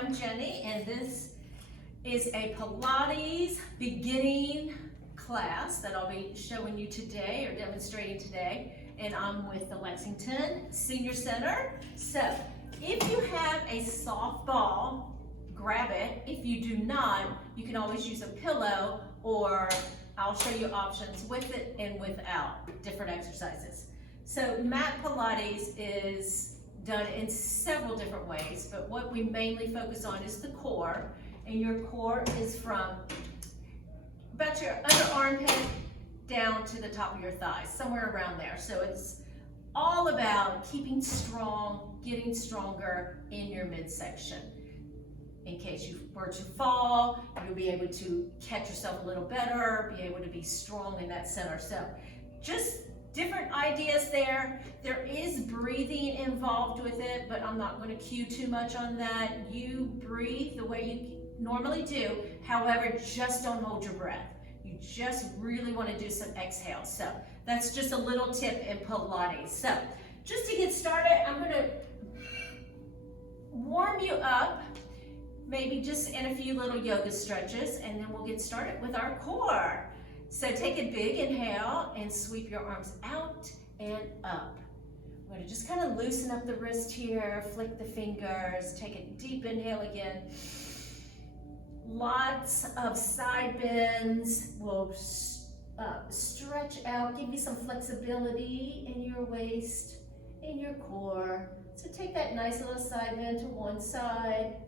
I'm Jenny, and this is a Pilates beginning class that I'll be showing you today or demonstrating today. And I'm with the Lexington Senior Center. So if you have a soft ball, grab it. If you do not, you can always use a pillow, or I'll show you options with it and without, different exercises. So mat Pilates is done in several different ways, but what we mainly focus on is the core, and your core is from about your under armpit down to the top of your thighs, somewhere around there. So it's all about keeping strong, getting stronger in your midsection. In case you were to fall, you'll be able to catch yourself a little better, be able to be strong in that center. So just different ideas there. There is breathing involved with it, but I'm not going to cue too much on that. You breathe the way you normally do. However, just don't hold your breath. You just really want to do some exhales. So that's just a little tip in Pilates. So just to get started, I'm going to warm you up, maybe just in a few little yoga stretches, and then we'll get started with our core. So take a big inhale and sweep your arms out and up. I'm going to just kind of loosen up the wrist here, flick the fingers, take a deep inhale again. Lots of side bends will stretch out, give you some flexibility in your waist, in your core. So take that nice little side bend to one side.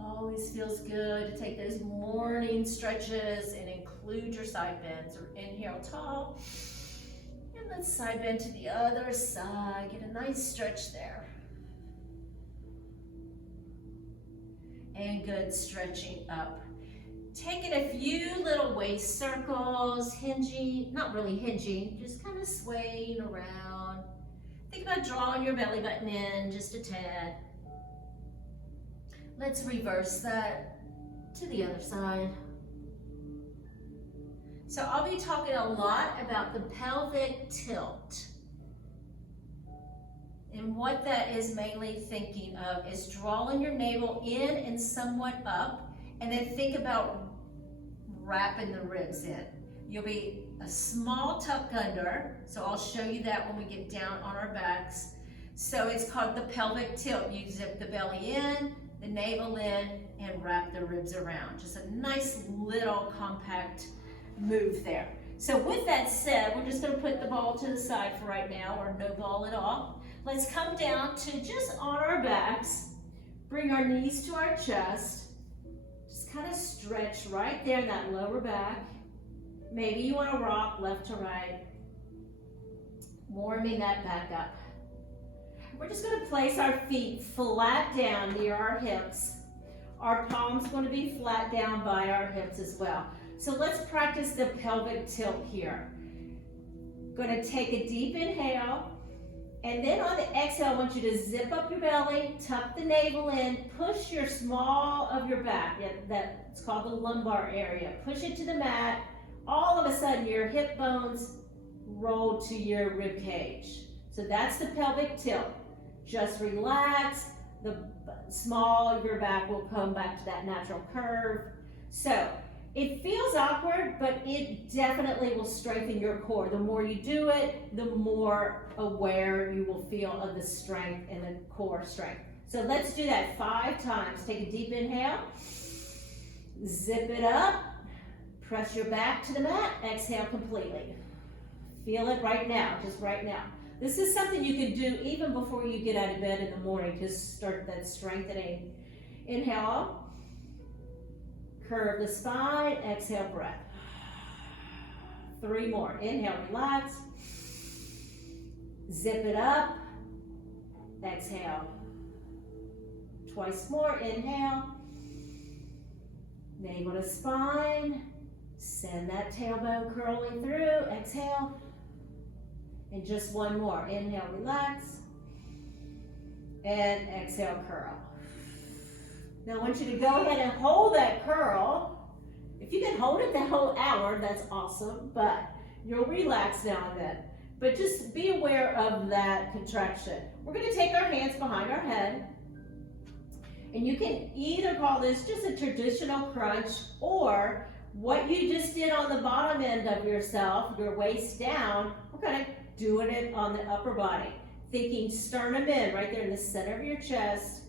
Always feels good to take those morning stretches and include your side bends. Or inhale tall, and then side bend to the other side. Get a nice stretch there. And good stretching up. Taking a few little waist circles, hinging, not really hinging, just kind of swaying around. Think about drawing your belly button in just a tad. Let's reverse that to the other side. So I'll be talking a lot about the pelvic tilt. And what that is mainly thinking of is drawing your navel in and somewhat up, and then think about wrapping the ribs in. You'll be a small tuck under, so I'll show you that when we get down on our backs. So it's called the pelvic tilt. You zip the belly in, the navel in, and wrap the ribs around. Just a nice little compact move there. So with that said, we're just going to put the ball to the side for right now, or no ball at all. Let's come down to just on our backs, bring our knees to our chest, just kind of stretch right there in that lower back. Maybe you want to rock left to right, warming that back up. We're just going to place our feet flat down near our hips. Our palms going to be flat down by our hips as well. So let's practice the pelvic tilt here. Going to take a deep inhale, and then on the exhale, I want you to zip up your belly, tuck the navel in, push your small of your back, that's called the lumbar area. Push it to the mat. All of a sudden, your hip bones roll to your rib cage. So that's the pelvic tilt. Just relax, the small of your back will come back to that natural curve. So it feels awkward, but it definitely will strengthen your core. The more you do it, the more aware you will feel of the strength and the core strength. So let's do that 5 times. Take a deep inhale, zip it up, press your back to the mat, exhale completely. Feel it right now, just right now. This is something you can do even before you get out of bed in the morning to start that strengthening. Inhale, curve the spine, exhale, breath. 3 more. Inhale, relax. Zip it up, exhale. Twice more. Inhale, navel to spine. Send that tailbone curling through, exhale. And just 1 more. Inhale, relax. And exhale, curl. Now I want you to go ahead and hold that curl. If you can hold it the whole hour, that's awesome, but you'll relax now and then. But just be aware of that contraction. We're going to take our hands behind our head, And you can either call this just a traditional crunch, or what you just did on the bottom end of yourself, your waist down, we're gonna do it on the upper body. Thinking sternum in, right there in the center of your chest,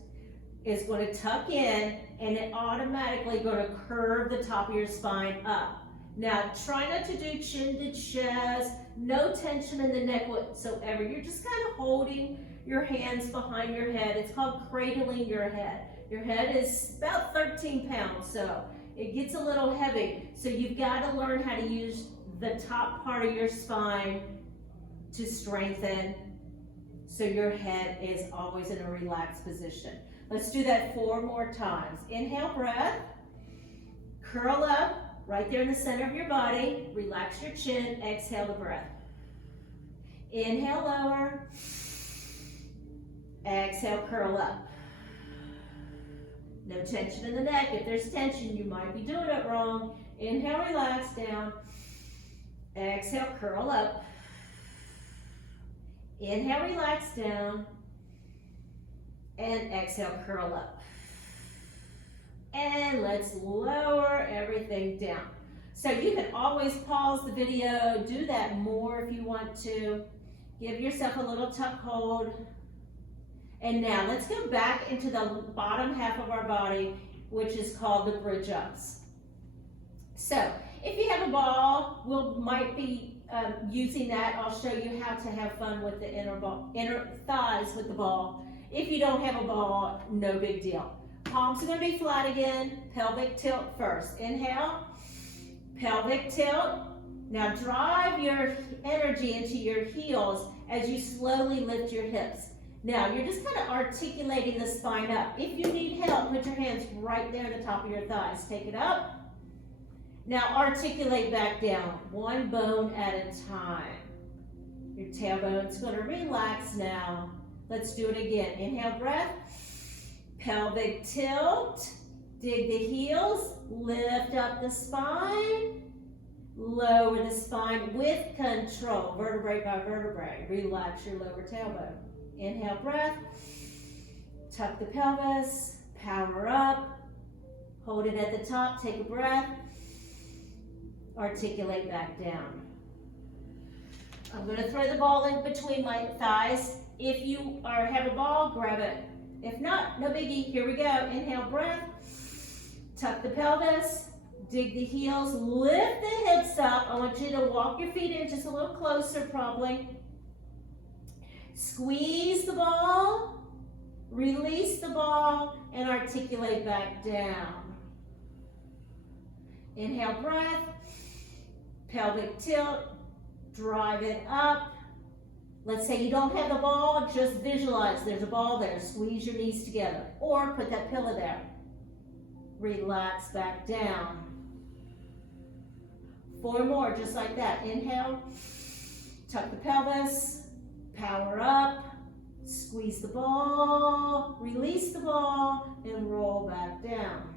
is going to tuck in, and it automatically going to curve the top of your spine up. Now, try not to do chin to chest, no tension in the neck whatsoever. You're just kind of holding your hands behind your head. It's called cradling your head. Your head is about 13 pounds, so it gets a little heavy. So you've got to learn how to use the top part of your spine to strengthen, so your head is always in a relaxed position. Let's do that 4 more times. Inhale, breath. Curl up right there in the center of your body. Relax your chin. Exhale the breath. Inhale, lower. Exhale, curl up. No tension in the neck. If there's tension, you might be doing it wrong. Inhale, relax down. Exhale, curl up. Inhale, relax down, and exhale, curl up. And let's lower everything down. So you can always pause the video, do that more if you want to. Give yourself a little tuck hold. And now let's go back into the bottom half of our body, which is called the bridge ups. So if you have a ball, might be using that. I'll show you how to have fun with the inner thighs with the ball. If you don't have a ball, no big deal. Palms are going to be flat again. Pelvic tilt first. Inhale, pelvic tilt. Now drive your energy into your heels as you slowly lift your hips. Now you're just kind of articulating the spine up. If you need help, put your hands right there at the top of your thighs. Take it up. Now articulate back down, one bone at a time. Your tailbone's going to relax now. Let's do it again. Inhale, breath. Pelvic tilt. Dig the heels. Lift up the spine. Lower the spine with control, vertebrae by vertebrae. Relax your lower tailbone. Inhale, breath. Tuck the pelvis. Power up. Hold it at the top. Take a breath. Articulate back down. I'm going to throw the ball in between my thighs. If you have a ball, grab it. If not, no biggie. Here we go. Inhale, breath. Tuck the pelvis. Dig the heels. Lift the hips up. I want you to walk your feet in just a little closer, probably. Squeeze the ball. Release the ball and articulate back down. Inhale, breath. Pelvic tilt, drive it up. Let's say you don't have the ball, just visualize there's a ball there. Squeeze your knees together or put that pillow there. Relax back down. 4 more, just like that. Inhale, tuck the pelvis, power up, squeeze the ball, release the ball, and roll back down.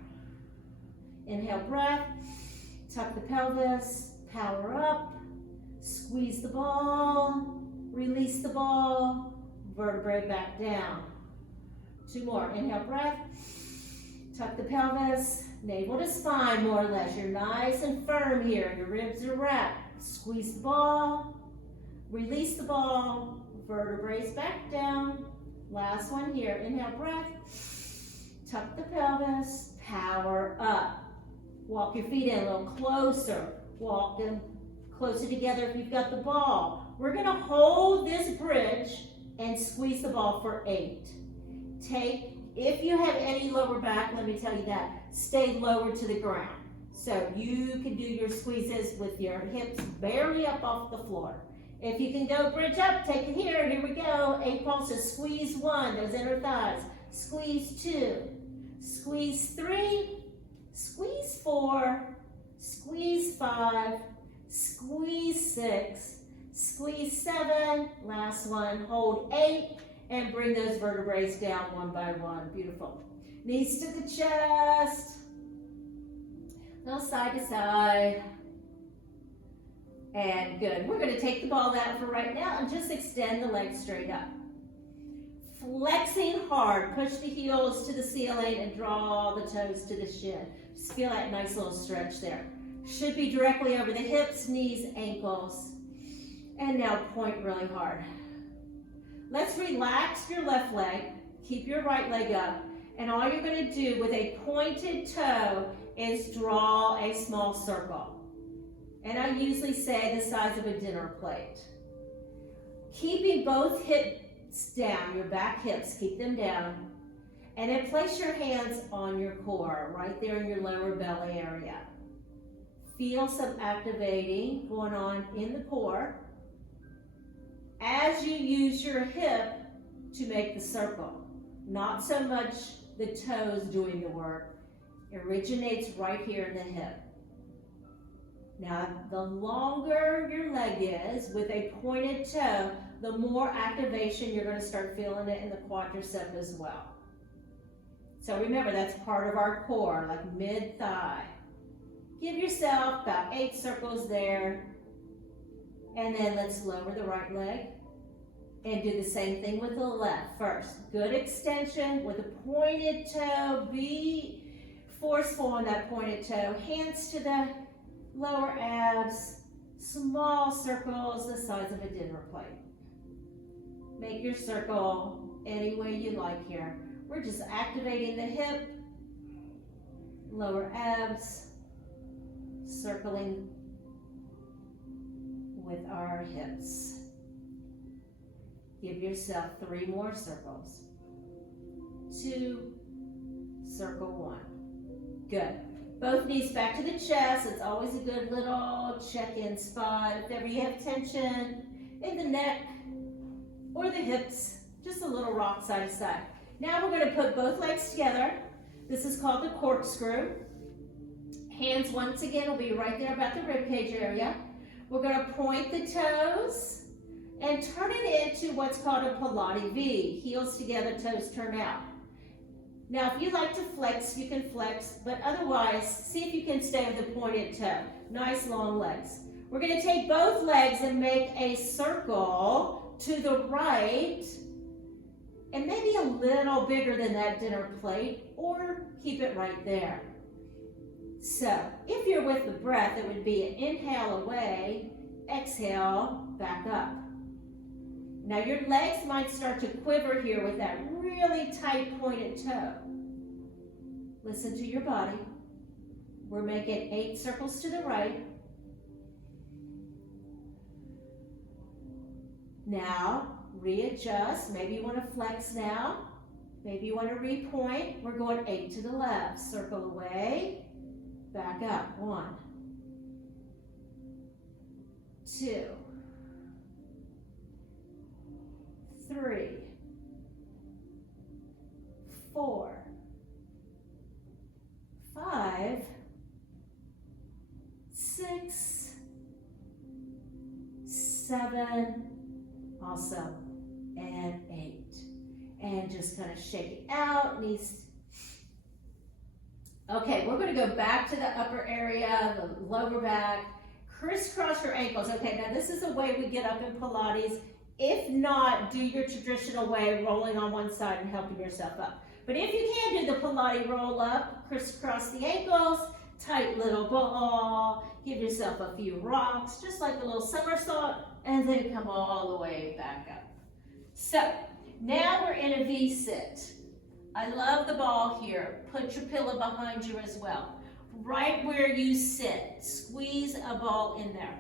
Inhale, breath, tuck the pelvis, power up, squeeze the ball, release the ball, vertebrae back down. 2 more. Inhale, breath, tuck the pelvis, navel to spine more or less. You're nice and firm here. Your ribs are wrapped. Squeeze the ball, release the ball, vertebrae back down. Last one here. Inhale, breath, tuck the pelvis, power up. Walk your feet in a little closer. Walk them closer together if you've got the ball. We're going to hold this bridge and squeeze the ball for 8. If you have any lower back, let me tell you that, stay lower to the ground. So you can do your squeezes with your hips barely up off the floor. If you can go bridge up, take it here. Here we go. 8 pulses. Squeeze 1, those inner thighs. Squeeze 2. Squeeze 3. Squeeze 4. Squeeze 5. Squeeze 6. Squeeze 7. Last one. Hold 8. And bring those vertebrae down one by one. Beautiful. Knees to the chest. Little side to side. And good. We're going to take the ball out for right now and just extend the legs straight up. Flexing hard, push the heels to the ceiling and draw the toes to the shin. Just feel that nice little stretch there. Should be directly over the hips, knees, ankles. And now point really hard. Let's relax your left leg, keep your right leg up, and all you're going to do with a pointed toe is draw a small circle. And I usually say the size of a dinner plate. Keeping both hips down, your back hips, keep them down. And then place your hands on your core, right there in your lower belly area. Feel some activating going on in the core as you use your hip to make the circle. Not so much the toes doing the work. It originates right here in the hip. Now, the longer your leg is with a pointed toe, the more activation you're going to start feeling it in the quadricep as well. So remember, that's part of our core, like mid-thigh. Give yourself about 8 circles there. And then let's lower the right leg and do the same thing with the left. First, good extension with a pointed toe. Be forceful on that pointed toe. Hands to the lower abs. Small circles the size of a dinner plate. Make your circle any way you like here. We're just activating the hip, lower abs, circling with our hips. Give yourself 3 more circles. 2, circle 1. Good. Both knees back to the chest. It's always a good little check-in spot. If ever you have tension in the neck or the hips, just a little rock side to side. Now we're going to put both legs together. This is called the corkscrew. Hands once again will be right there about the ribcage area. We're going to point the toes and turn it into what's called a Pilates V. Heels together, toes turn out. Now, if you like to flex, you can flex, but otherwise, see if you can stay with the pointed toe. Nice long legs. We're going to take both legs and make a circle to the right, and maybe a little bigger than that dinner plate, or keep it right there. So, if you're with the breath, it would be an inhale away, exhale, back up. Now your legs might start to quiver here with that really tight pointed toe. Listen to your body. We're making 8 circles to the right. Now, readjust. Maybe you want to flex now. Maybe you want to repoint. We're going 8 to the left. Circle away. Back up. 1, 2, 3, 4, 5, 6, 7, awesome, and 8. And just kind of shake it out, knees. Okay, we're going to go back to the upper area, the lower back. Crisscross your ankles. Okay, now this is a way we get up in Pilates. If not, do your traditional way, rolling on one side and helping yourself up. But if you can do the Pilates roll up, crisscross the ankles, tight little ball, give yourself a few rocks, just like a little somersault, and then come all the way back up. So, now we're in a V-sit. I love the ball here. Put your pillow behind you as well. Right where you sit, squeeze a ball in there.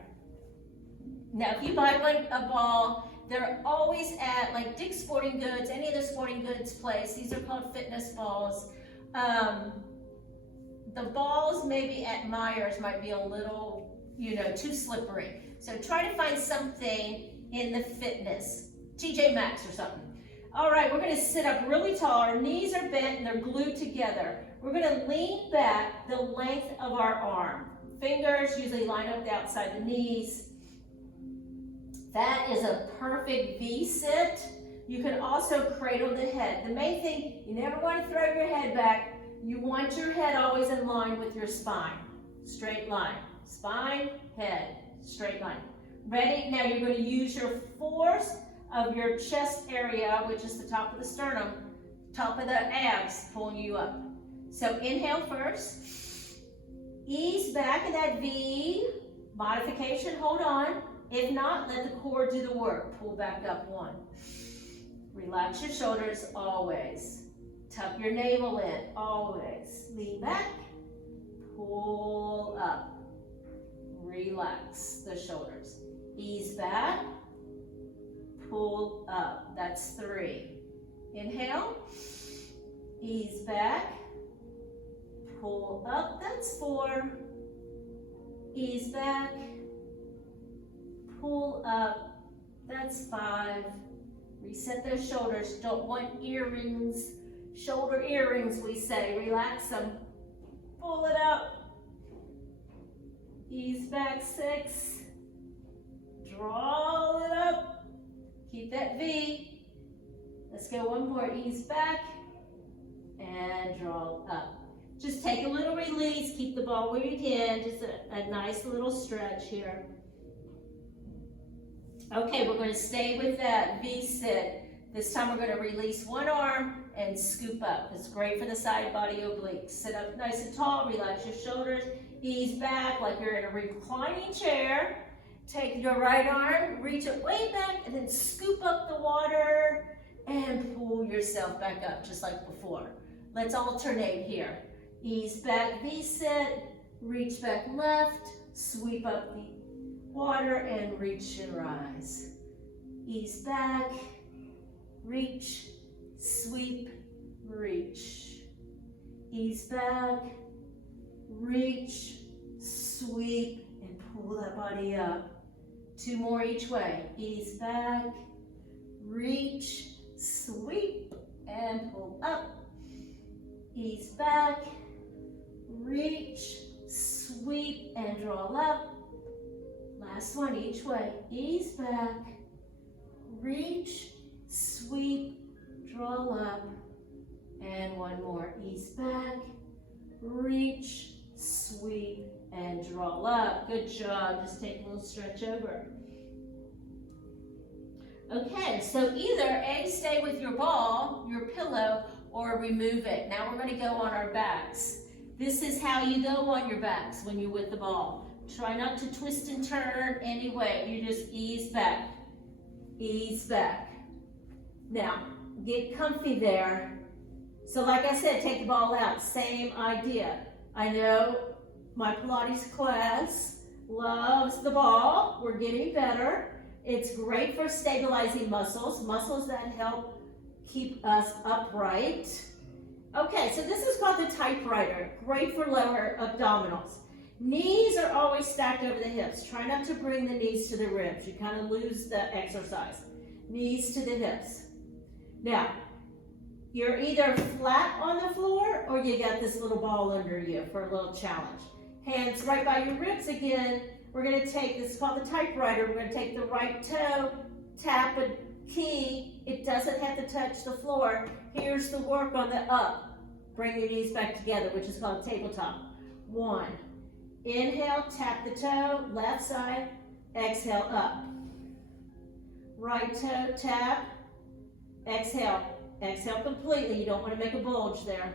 Now, if you buy a ball, they're always at like Dick's Sporting Goods, any of the sporting goods place. These are called fitness balls. The balls maybe at Myers might be a little, too slippery. So try to find something in the fitness, TJ Maxx or something. All right, we're going to sit up really tall. Our knees are bent and they're glued together. We're going to lean back the length of our arm. Fingers usually line up the outside the knees. That is a perfect V-sit. You can also cradle the head. The main thing, you never want to throw your head back. You want your head always in line with your spine. Straight line. Spine, head, straight line. Ready? Now you're going to use your force of your chest area, which is the top of the sternum, top of the abs, pulling you up. So inhale first. Ease back in that V. Modification, hold on. If not, let the core do the work. Pull back up, 1. Relax your shoulders, always. Tuck your navel in, always. Lean back, pull up. Relax the shoulders. Ease back, pull up. That's 3. Inhale, ease back, pull up. That's 4. Ease back, pull up. That's 5. Reset those shoulders. Don't want earrings, shoulder earrings, we say. Relax them. Pull it up. Ease back, 6. Draw it up. Keep that V. Let's go one more. Ease back and draw up. Just take a little release. Keep the ball where you can. Just a nice little stretch here. Okay, we're going to stay with that V sit. This time we're going to release one arm and scoop up. It's great for the side body obliques. Sit up nice and tall. Relax your shoulders. Ease back like you're in a reclining chair. Take your right arm, reach it way back, and then scoop up the water and pull yourself back up just like before. Let's alternate here. Ease back, V-sit, reach back left, sweep up the water and reach and rise. Ease back, reach, sweep, reach. Ease back, reach, sweep, and pull that body up. 2 more each way. Ease back, reach, sweep, and pull up. Ease back, reach, sweep, and draw up. Last one each way. Ease back, reach, sweep, draw up. And one more. Ease back, reach, sweep, and draw up. Good job. Just take a little stretch over. Okay, so either A, stay with your ball, your pillow, or remove it. Now we're going to go on our backs. This is how you go on your backs when you're with the ball. Try not to twist and turn anyway. You just ease back. Ease back. Now, get comfy there. So like I said, take the ball out. Same idea. I know my Pilates class loves the ball. We're getting better. It's great for stabilizing muscles that help keep us upright. Okay, so this is called the typewriter. Great for lower abdominals. Knees are always stacked over the hips. Try not to bring the knees to the ribs. You kind of lose the exercise. Knees to the hips. Now, you're either flat on the floor or you got this little ball under you for a little challenge. Hands right by your ribs again. We're going to take, this is called the typewriter. We're going to take the right toe, tap a key. It doesn't have to touch the floor. Here's the work on the up. Bring your knees back together, which is called tabletop. 1. Inhale, tap the toe, left side. Exhale, up. Right toe, tap. Exhale. Exhale completely. You don't want to make a bulge there.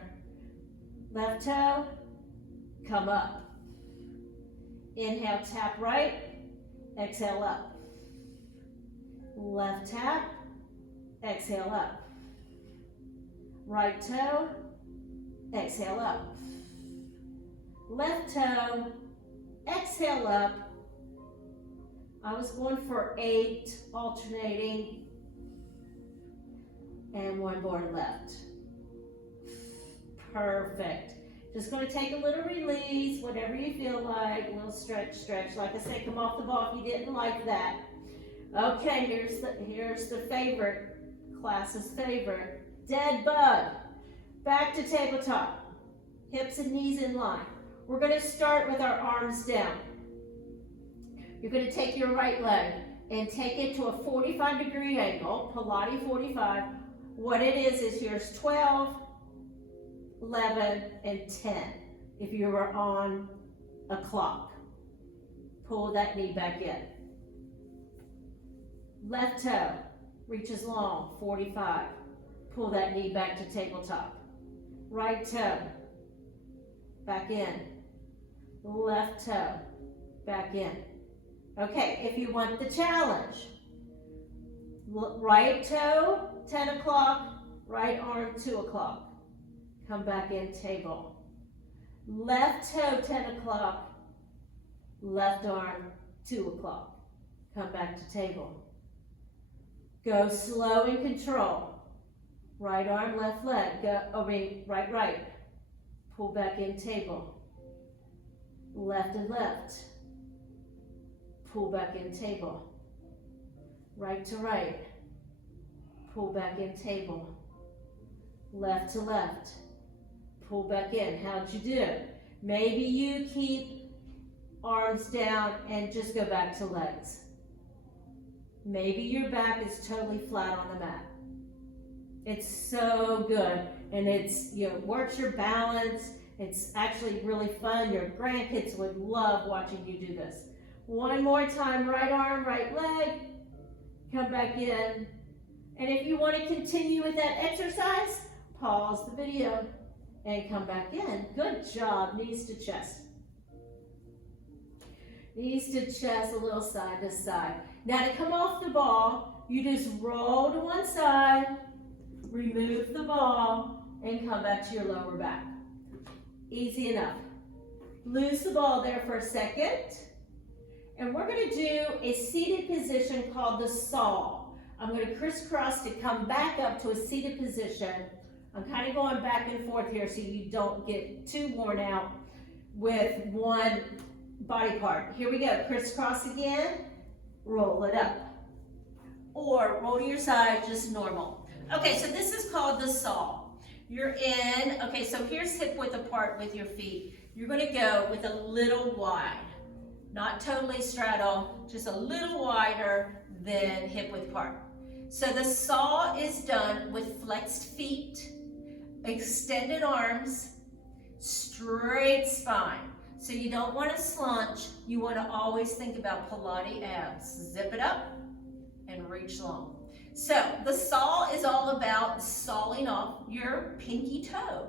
Left toe, come up. Inhale, tap right. Exhale, up. Left tap. Exhale, up. Right toe. Exhale, up. Left toe. Exhale, up. I was going for 8, alternating. And 1 more left. Perfect. Just going to take a little release, whatever you feel like, a little stretch. Like I said, come off the ball if you didn't like that. Okay, here's the favorite, class's favorite, dead bug. Back to tabletop. Hips and knees in line. We're going to start with our arms down. You're going to take your right leg and take it to a 45-degree angle, Pilates 45. What it is here's 12, 11, and 10 if you were on a clock. Pull that knee back in. Left toe, reaches long, 45. Pull that knee back to tabletop. Right toe, back in. Left toe, back in. Okay, if you want the challenge, right toe, 10 o'clock, right arm, 2 o'clock. Come back in, table. Left toe, 10 o'clock, left arm, 2 o'clock. Come back to table. Go slow and control. Right arm, left leg, right. Pull back in, table. Left and left. Pull back in, table. Right to right. Pull back in, table. Left to left. Pull back in. How'd you do? Maybe you keep arms down and just go back to legs. Maybe your back is totally flat on the mat. It's so good, and it's, works your balance. It's actually really fun. Your grandkids would love watching you do this. One more time, right arm, right leg. Come back in. And if you want to continue with that exercise, pause the video and come back in. Good job, knees to chest. Knees to chest, a little side to side. Now to come off the ball, you just roll to one side, remove the ball, and come back to your lower back. Easy enough. Lose the ball there for a second. And we're going to do a seated position called the saw. I'm going to crisscross to come back up to a seated position. I'm kind of going back and forth here so you don't get too worn out with one body part. Here we go. Crisscross again. Roll it up. Or roll to your side, just normal. Okay, so this is called the saw. You're in, okay, so here's hip width apart with your feet. You're going to go with a little wide. Not totally straddle, just a little wider than hip width apart. So the saw is done with flexed feet, extended arms, straight spine. So you don't want to slunch, you want to always think about Pilates abs. Zip it up and reach long. So the saw is all about sawing off your pinky toe.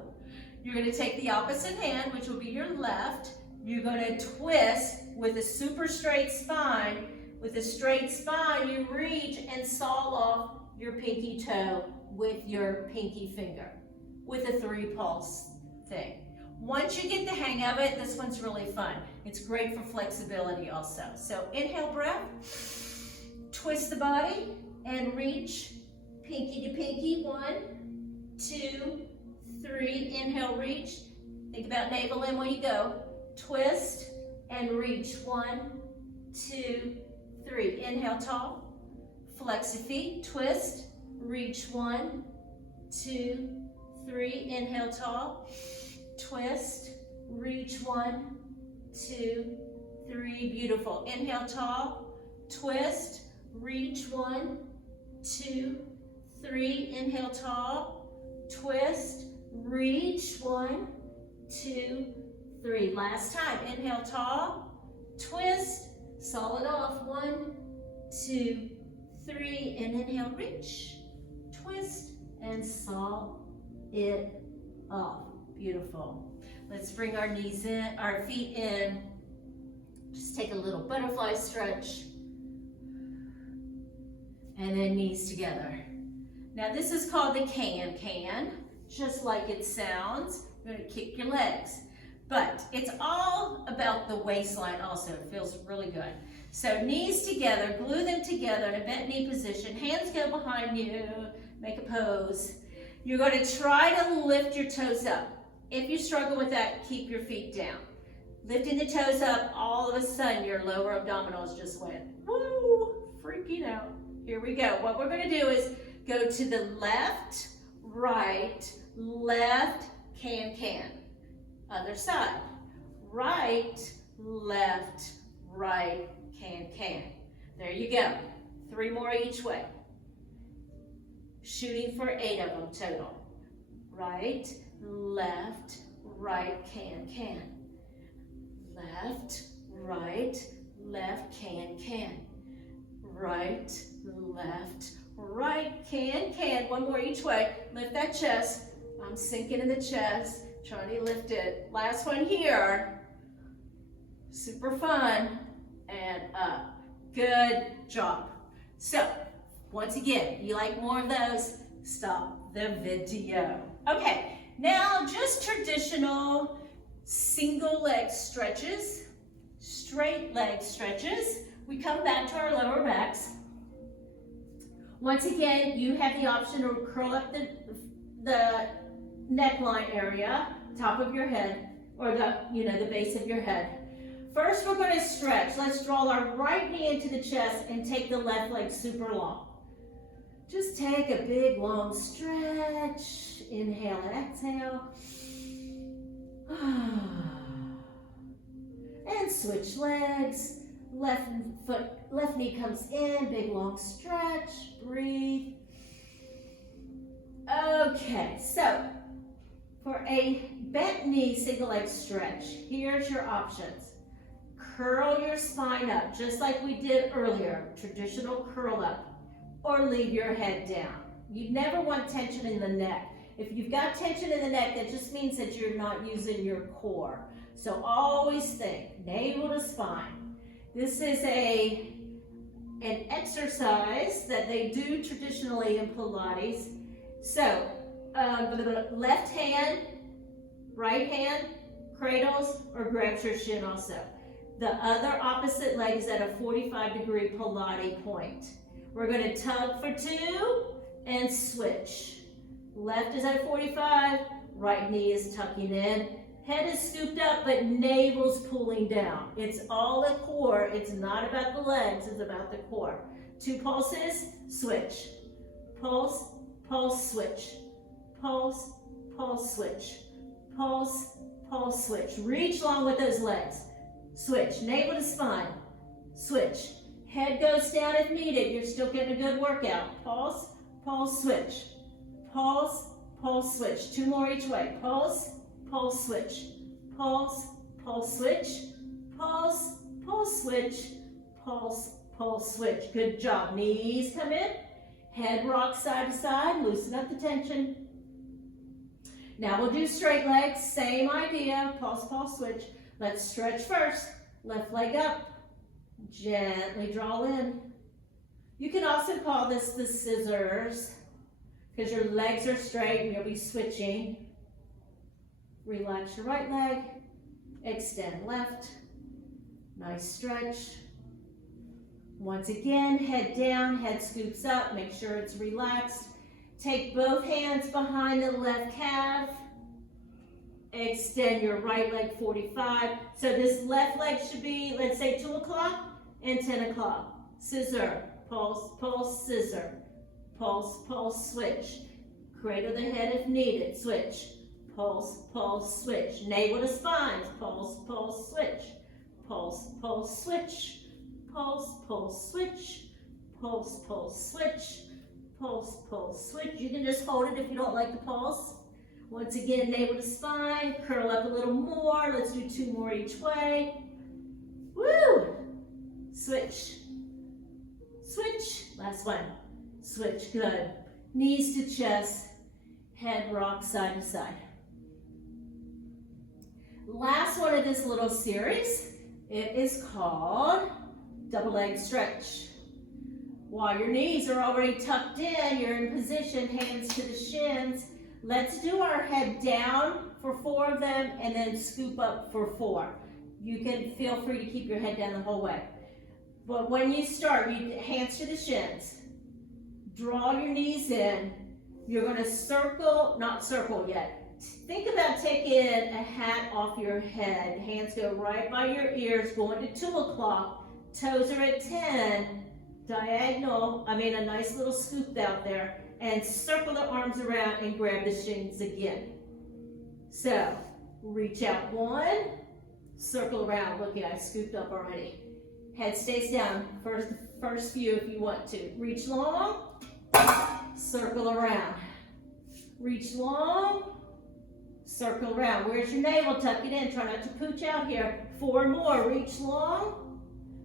You're going to take the opposite hand, which will be your left. You're going to twist with a super straight spine. With a straight spine, you reach and saw off your pinky toe with your pinky finger with a 3 pulse thing. Once you get the hang of it, this one's really fun. It's great for flexibility also. So inhale breath, twist the body, and reach pinky to pinky. 1, 2, 3. Inhale, reach. Think about navel in when you go. Twist and reach. 1, 2, 3. Inhale, tall. Flex the feet. Twist. Reach. 1, 2, 3. Inhale, tall. Twist. Reach. 1, 2, 3. Beautiful. Inhale, tall. Twist. Reach. 1, 2, 3. Inhale, tall. Twist. Reach. 1, 2, 3. Last time. Inhale, tall. Twist. Saw it off. 1, 2, 3. And inhale, reach. Twist and saw it off. Beautiful. Let's bring our knees in, our feet in. Just take a little butterfly stretch. And then knees together. Now this is called the can, just like it sounds. You're going to kick your legs. But it's all about the waistline also. It feels really good. So knees together, glue them together in a bent knee position. Hands go behind you. Make a pose. You're going to try to lift your toes up. If you struggle with that, keep your feet down. Lifting the toes up, all of a sudden your lower abdominals just went, woo, freaking out. Here we go. What we're going to do is go to the left, right, left, can. Other side. Right, left, right, can. There you go. 3 more each way. Shooting for 8 of them total. Right, left, right, can. Left, right, left, can. Right, left, right, can. One more each way. Lift that chest. I'm sinking in the chest. Trying to lift it. Last one here. Super fun. And up. Good job. So, once again, you like more of those, stop the video. Okay, now just traditional single leg stretches, straight leg stretches. We come back to our lower backs. Once again, you have the option to curl up the neckline area, top of your head, or the base of your head. First, we're going to stretch. Let's draw our right knee into the chest and take the left leg super long. Just take a big, long stretch. Inhale and exhale. And switch legs. Left knee comes in, big, long stretch. Breathe. Okay, so for a bent knee single leg stretch, here's your options. Curl your spine up, just like we did earlier, traditional curl up, or leave your head down. You never want tension in the neck. If you've got tension in the neck, that just means that you're not using your core. So always think, navel to spine. This is an exercise that they do traditionally in Pilates. So, left hand, right hand, cradles, or grabs your shin also. The other opposite leg is at a 45-degree Pilates point. We're going to tug for 2 and switch. Left is at 45, right knee is tucking in. Head is scooped up, but navel's pulling down. It's all the core. It's not about the legs, it's about the core. 2 pulses, switch. Pulse, pulse, switch. Pulse, pulse, switch. Pulse, pulse, switch. Reach long with those legs. Switch, navel to spine. Switch. Head goes down if needed. You're still getting a good workout. Pulse, pulse, switch. Pulse, pulse, switch. 2 more each way. Pulse, pulse, switch. Pulse, pulse, switch. Pulse, pulse, switch. Pulse, pulse, switch. Good job. Knees come in. Head rocks side to side. Loosen up the tension. Now we'll do straight legs. Same idea. Pulse, pulse, switch. Let's stretch first. Left leg up. Gently draw in. You can also call this the scissors because your legs are straight and you'll be switching. Relax your right leg. Extend left. Nice stretch. Once again, head down, head scoops up. Make sure it's relaxed. Take both hands behind the left calf. Extend your right leg 45. So this left leg should be, let's say 2 o'clock and 10 o'clock. Scissor, pulse, pulse, scissor. Pulse, pulse, switch. Cradle the head if needed, switch. Pulse, pulse, switch. Navel to spine, pulse, pulse, switch. Pulse, pulse, switch. Pulse, pulse, switch. Pulse, pulse, switch. Pulse, pulse, switch. You can just hold it if you don't like the pulse. Once again, navel to spine, curl up a little more. Let's do 2 more each way. Woo! Switch. Switch. Last one. Switch. Good. Knees to chest. Head rock side to side. Last one of this little series. It is called double leg stretch. While your knees are already tucked in, you're in position, hands to the shins. Let's do our head down for 4 of them and then scoop up for 4. You can feel free to keep your head down the whole way. But when you start, hands to the shins. Draw your knees in. You're going to circle, not circle yet. Think about taking a hat off your head. Hands go right by your ears, going to 2 o'clock. Toes are at 10. Diagonal, a nice little scoop out there. And circle the arms around and grab the shins again. So, reach out 1, circle around. Look, I scooped up already. Head stays down, first few if you want to. Reach long, circle around. Reach long, circle around. Where's your navel? Tuck it in, try not to pooch out here. 4 more, reach long,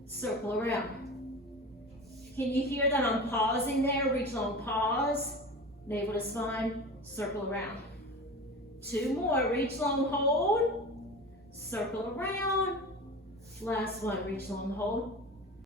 circle around. Can you hear that I'm pausing there? Reach long, pause, navel to spine, circle around. 2 more, reach long, hold, circle around. Last one, reach long, hold,